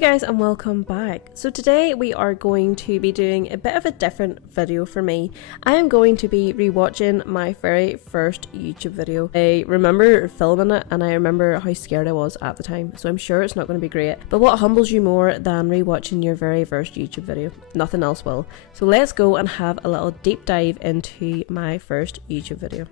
guys and welcome back. So today we are going to be doing a bit of a different video for me. I am going to be rewatching my very first YouTube video. I remember filming it and I remember how scared I was at the time, so I'm sure it's not going to be great. But what humbles you more than rewatching your very first YouTube video? Nothing else will. So let's go and have a little deep dive into my first YouTube video.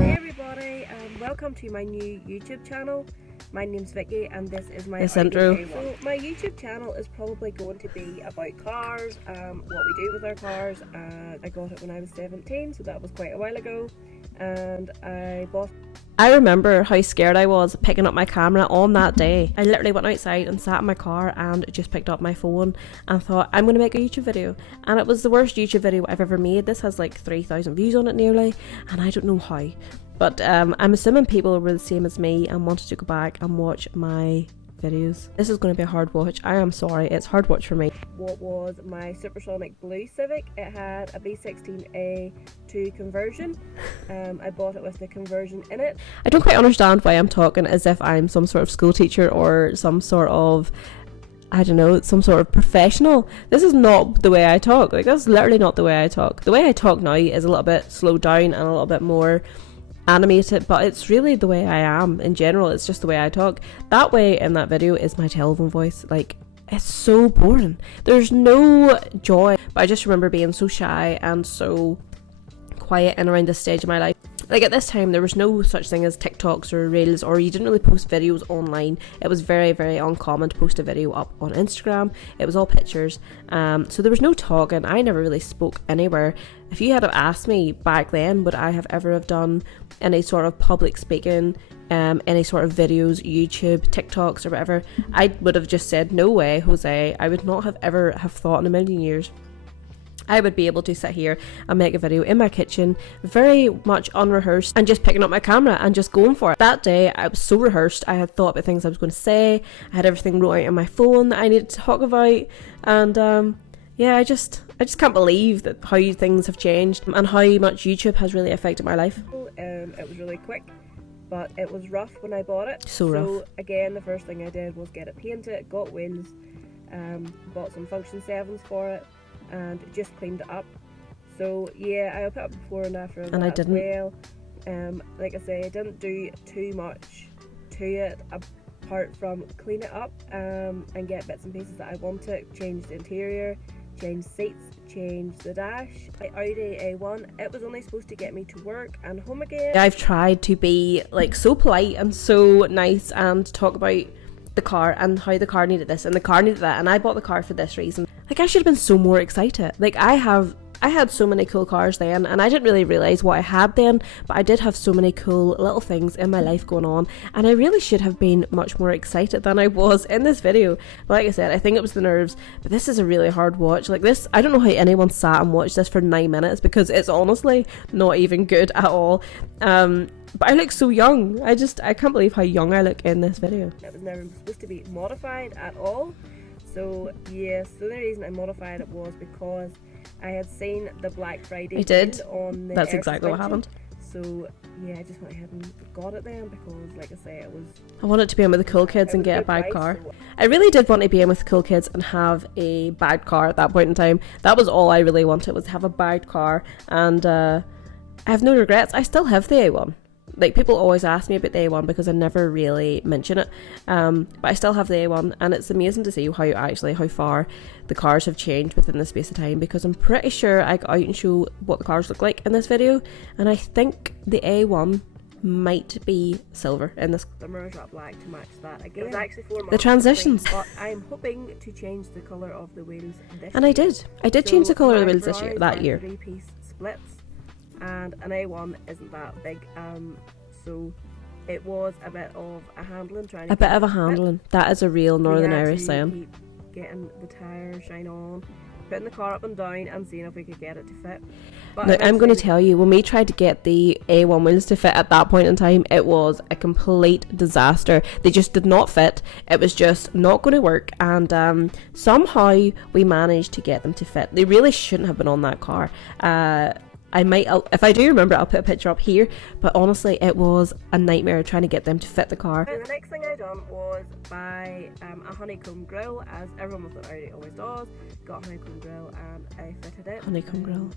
Hey everybody, welcome to my new YouTube channel. My name's Vicky and this is my intro. So my YouTube channel is probably going to be about cars, what we do with our cars. I got it when I was 17, so that was quite a while ago, and I remember how scared I was picking up my camera on that day. I literally went outside and sat in my car and just picked up my phone and thought, I'm going to make a YouTube video. And it was the worst YouTube video I've ever made. This has like 3,000 views on it nearly, and I don't know how. But I'm assuming people were the same as me and wanted to go back and watch my videos. This is going to be a hard watch. I am sorry, it's hard watch for me. What was my supersonic blue Civic? It had a V16A2 conversion. I bought it with the conversion in it. I don't quite understand why I'm talking as if I'm some sort of school teacher or some sort of, I don't know, some sort of professional. This is not the way I talk. Like, that's literally not the way I talk. The way I talk now is a little bit slowed down and a little bit more animated, but it's really the way I am in general. It's just the way I talk. That way in that video is my telephone voice. Like, it's so boring. There's no joy. But I just remember being so shy and so quiet and around this stage of my life. Like, at this time there was no such thing as TikToks or Reels, or you didn't really post videos online. It was very, very uncommon to post a video up on Instagram. It was all pictures, so there was no talking. I never really spoke anywhere. If you had asked me back then would I have ever have done any sort of public speaking, any sort of videos, YouTube, TikToks or whatever, I would have just said, no way, Jose. I would not have ever have thought in a million years I would be able to sit here and make a video in my kitchen, very much unrehearsed, and just picking up my camera and just going for it. That day I was so rehearsed. I had thought about things I was going to say. I had everything wrote out on my phone that I needed to talk about, and yeah, I just can't believe that how things have changed and how much YouTube has really affected my life. It was really quick, but it was rough when I bought it. So rough. Again, the first thing I did was get it painted, got wheels, bought some function 7s for it, and just cleaned it up. So yeah, I put up before and after that, and I didn't. Well, like I say, I didn't do too much to it apart from clean it up and get bits and pieces that I wanted. Change the interior, change seats, change the dash. My Audi A1, it was only supposed to get me to work and home again. I've tried to be like so polite and so nice and talk about the car and how the car needed this and the car needed that, and I bought the car for this reason. Like, I should have been so more excited. Like, I had so many cool cars then, and I didn't really realise what I had then, but I did have so many cool little things in my life going on, and I really should have been much more excited than I was in this video. But like I said, I think it was the nerves, but this is a really hard watch. Like this, I don't know how anyone sat and watched this for 9 minutes, because it's honestly not even good at all. But I look so young. I can't believe how young I look in this video. It was never supposed to be modified at all. So yes, the only reason I modified it was because I had seen the Black Friday on the That's exactly what happened. So yeah, I just went ahead and got it then, because like I say, I wanted to be in with the cool kids and get a bad car. So I really did want to be in with the cool kids and have a bad car at that point in time. That was all I really wanted, was to have a bad car, and I have no regrets. I still have the A1. Like, people always ask me about the A1 because I never really mention it, but I still have the A1, and it's amazing to see how far the cars have changed within the space of time, because I'm pretty sure I got out and show what the cars look like in this video, and I think the A1 might be silver in this. The mirrors are black to match that again. It was actually 4 months. The transitions. But I'm hoping to change the colour of the wheels this year. I did change the colour of the wheels that year. 3-piece splits, and an A1 isn't that big, so it was a bit of a handling. That is a real Northern Irish saying. Getting the tyre shine on, putting the car up and down and seeing if we could get it to fit. But now, I'm going to tell you, when we tried to get the A1 wheels to fit at that point in time, it was a complete disaster. They just did not fit. It was just not going to work, and somehow we managed to get them to fit. They really shouldn't have been on that car. if I do remember, I'll put a picture up here, but honestly it was a nightmare trying to get them to fit the car. The next thing I done was buy a honeycomb grill, as everyone with an Audi always does. Got a honeycomb grill and I fitted it. Honeycomb grill.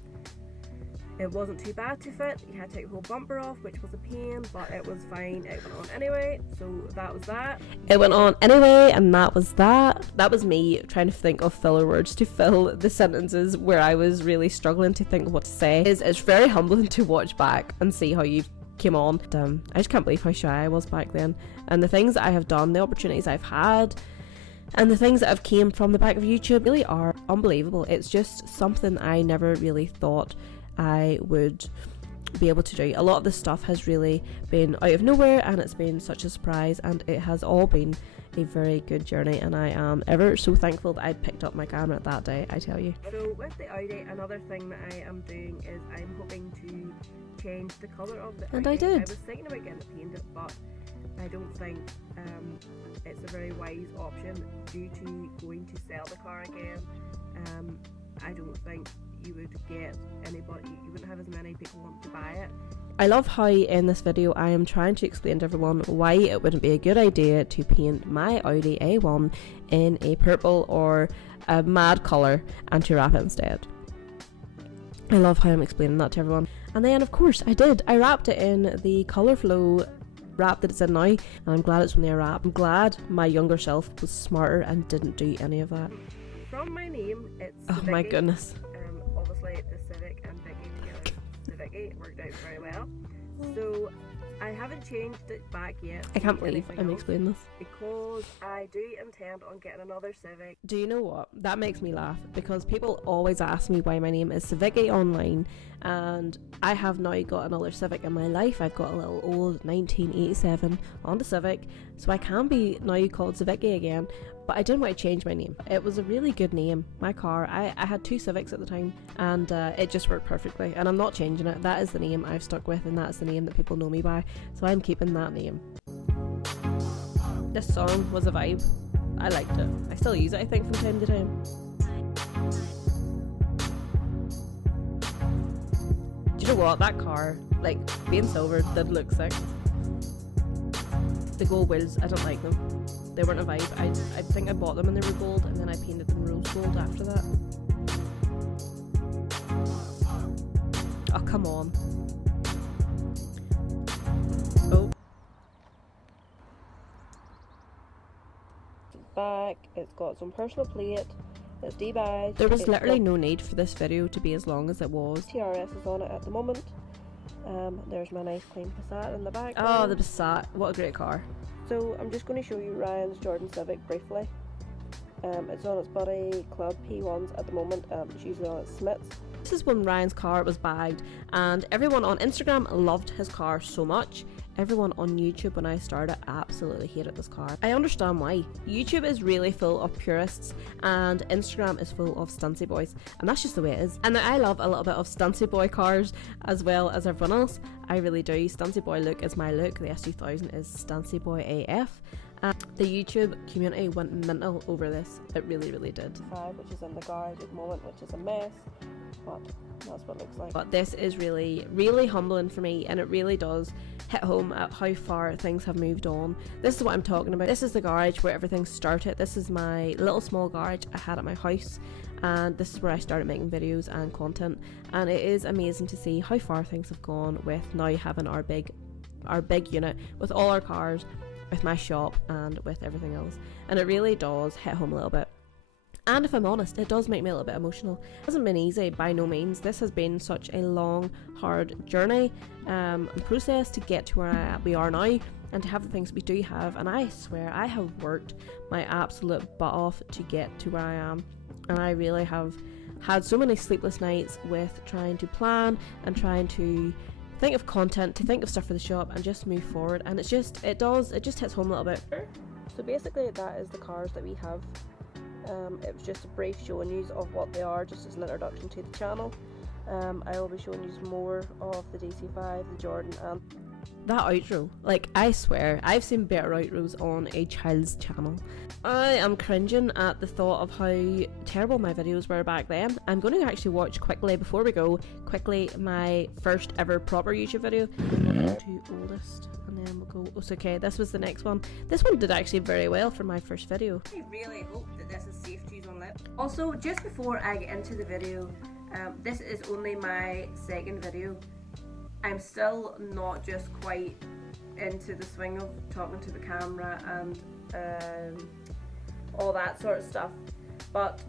It wasn't too bad to fit. You had to take the whole bumper off, which was a pain, but it was fine. It went on anyway, so that was that. It went on anyway, and that was that. That was me trying to think of filler words to fill the sentences where I was really struggling to think of what to say. It's very humbling to watch back and see how you came on. I just can't believe how shy I was back then. And the things that I have done, the opportunities I've had, and the things that have came from the back of YouTube really are unbelievable. It's just something I never really thought I would be able to do. A lot of this stuff has really been out of nowhere, and it's been such a surprise, and it has all been a very good journey, and I am ever so thankful that I picked up my camera that day, I tell you. So with the Audi, another thing that I am doing is I'm hoping to change the colour of the Audi. And I did. I was thinking about getting it painted, but I don't think it's a very wise option due to going to sell the car again. I don't think you would get anybody, you wouldn't have as many people want to buy it. I love how in this video I am trying to explain to everyone why it wouldn't be a good idea to paint my Audi A1 in a purple or a mad colour and to wrap it instead. I love how I'm explaining that to everyone. And then of course I did. I wrapped it in the Colour Flow wrap that it's in now, and I'm glad it's only a wrap. I'm glad my younger self was smarter and didn't do any of that. From my name, it's Oh Civicky. my goodness. Obviously the Civic and Vicky together, Civicky, worked out very well. So I haven't changed it back yet. I can't believe I'm explaining this. Because I do intend on getting another Civic. Do you know what? That makes me laugh, because people always ask me why my name is Civicky online, and I have now got another Civic in my life. I've got a little old 1987 Honda Civic, so I can be now called Civicky again, but I didn't want to change my name. It was a really good name. My car, I had two Civics at the time, and it just worked perfectly, and I'm not changing it. That is the name I've stuck with, and that's the name that people know me by, so I'm keeping that name. This song was a vibe. I liked it. I still use it, I think, from time to time. Do you know what? That car, like, being silver did look sick. The gold wheels, I don't like them. They weren't a vibe. I think I bought them and they were gold, and then I painted them rose gold after that. Oh, come on. Oh. Back, it's got some personal plate, it's debadged. There was literally no need for this video to be as long as it was. TRS is on it at the moment. There's my nice clean Passat in the back. Oh, the Passat, what a great car. So I'm just going to show you Ryan's Jordan Civic briefly. It's on its Buddy Club P1s at the moment, it's usually on its Smiths. This is when Ryan's car was bagged, and everyone on Instagram loved his car so much. Everyone on YouTube when I started absolutely hated this car. I understand why. YouTube is really full of purists, and Instagram is full of stancy boys, and that's just the way it is. And I love a little bit of stancy boy cars as well as everyone else. I really do. Stancy boy look is my look. The S2000 is stancy boy AF. The YouTube community went mental over this. It really, really did. 5, which is in the garage at the moment, which is a mess, but that's what it looks like. But this is really, really humbling for me, and it really does hit home at how far things have moved on. This is what I'm talking about. This is the garage where everything started. This is my little small garage I had at my house, and this is where I started making videos and content, and it is amazing to see how far things have gone with now having our big unit with all our cars, with my shop, and with everything else. And it really does hit home a little bit. And if I'm honest, it does make me a little bit emotional. It hasn't been easy by no means. This has been such a long, hard journey and process to get to where we are now, and to have the things we do have. And I swear I have worked my absolute butt off to get to where I am, and I really have had so many sleepless nights with trying to plan and trying to think of content, to think of stuff for the shop, and just move forward. And it just hits home a little bit. So basically that is the cars that we have. It was just a brief showing you of what they are, just as an introduction to the channel. I will be showing you more of the DC5, the Jordan, and That outro, like, I swear, I've seen better outros on a child's channel. I am cringing at the thought of how terrible my videos were back then. I'm going to actually watch quickly, before we go, my first ever proper YouTube video. To oldest, and then we'll go, oh, so okay, this was the next one. This one did actually very well for my first video. I really hope that this is safe to use on lip. Also, just before I get into the video, this is only my second video. I'm still not just quite into the swing of talking to the camera and all that sort of stuff, but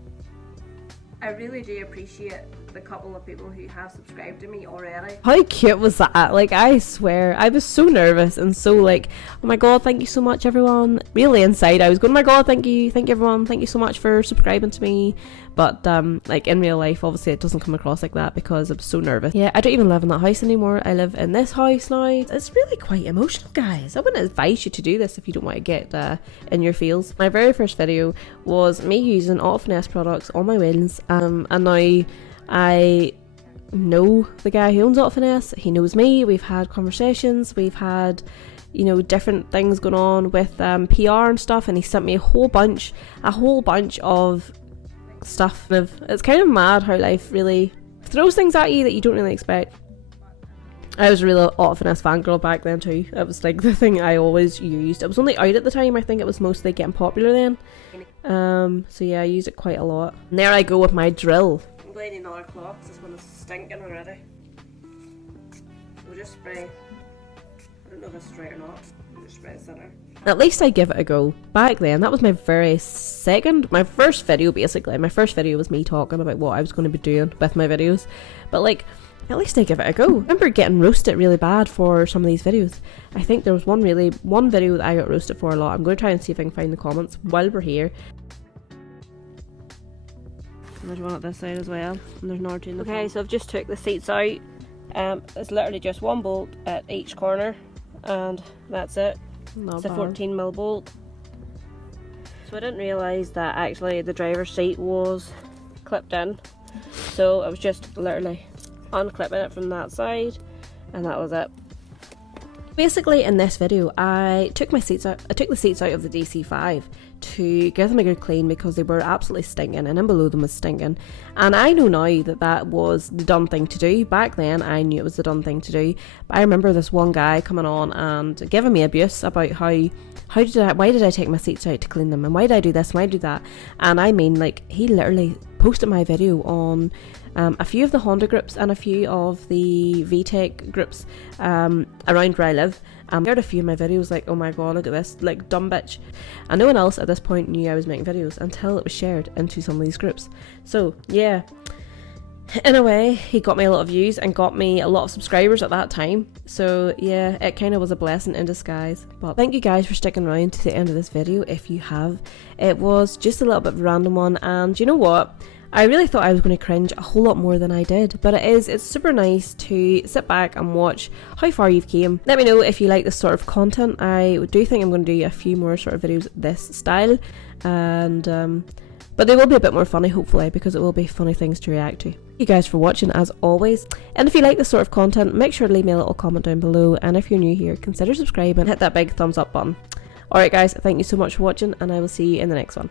I really do appreciate the couple of people who have subscribed to me already. How cute was that? Like, I swear, I was so nervous and so like, oh my god, thank you so much everyone. Really inside I was going, oh my god, thank you everyone, thank you so much for subscribing to me. But like in real life, obviously it doesn't come across like that because I was so nervous. Yeah, I don't even live in that house anymore. I live in this house now. It's really quite emotional, guys. I wouldn't advise you to do this if you don't want to get in your feels. My very first video was me using Auto Finesse products on my wheels, and now I know the guy who owns Auto Finesse. He knows me. We've had conversations. We've had, you know, different things going on with PR and stuff, and he sent me a whole bunch of stuff. It's kind of mad how life really throws things at you that you don't really expect. I was a real Auto Finesse fangirl back then too. It was like the thing I always used. It was only out at the time. I think it was mostly getting popular then. So yeah, I used it quite a lot. And there I go with my drill. I'm glad another cloth. This one is stinking already. We'll just spray. I don't know if this is right or not. We'll just spray the center. At least I give it a go. Back then, that was my first video basically. My first video was me talking about what I was going to be doing with my videos. But like, at least I give it a go. I remember getting roasted really bad for some of these videos. I think there was one video that I got roasted for a lot. I'm going to try and see if I can find the comments while we're here. And there's one at this side as well. And there's another two in the front. So I've just took the seats out. It's literally just one bolt at each corner. And that's it. It's a 14mm bolt. So I didn't realise that actually the driver's seat was clipped in. So I was just literally unclipping it from that side, and that was it. Basically in this video I took the seats out of the DC5 to give them a good clean because they were absolutely stinking, and in below them was stinking. And I know now that that was the done thing to do. Back then I knew it was the done thing to do, but I remember this one guy coming on and giving me abuse about why did I take my seats out to clean them, and why did I do this, why did I do that. And I mean, like, he literally posted my video on a few of the Honda groups and a few of the VTEC groups around where I live. I heard a few of my videos like, oh my god, look at this, like, dumb bitch. And no one else at this point knew I was making videos until it was shared into some of these groups. So yeah, in a way he got me a lot of views and got me a lot of subscribers at that time. So yeah, it kind of was a blessing in disguise. But thank you guys for sticking around to the end of this video if you have. It was just a little bit of a random one, and you know what, I really thought I was going to cringe a whole lot more than I did, but it's super nice to sit back and watch how far you've came. Let me know if you like this sort of content. I do think I'm going to do a few more sort of videos this style, and but they will be a bit more funny hopefully, because it will be funny things to react to. Thank you guys for watching as always, and if you like this sort of content, make sure to leave me a little comment down below, and if you're new here, consider subscribing and hit that big thumbs up button. Alright guys, thank you so much for watching, and I will see you in the next one.